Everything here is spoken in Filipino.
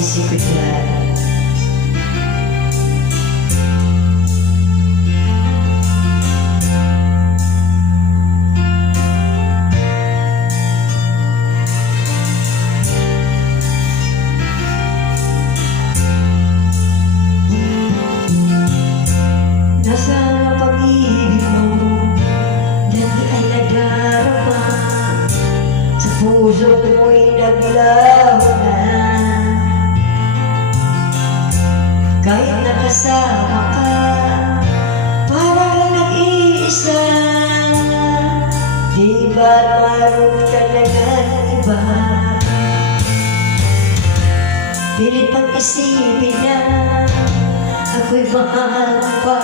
magsisikutan. Nasa pag-ibig mo, dati ay nadarama, sa puso mo'y naglaho na. Kahit nakasama ka, parang nag-iisa. Di ba't maroon talagang iba? Pilit pang isipin na ako'y mahal pa.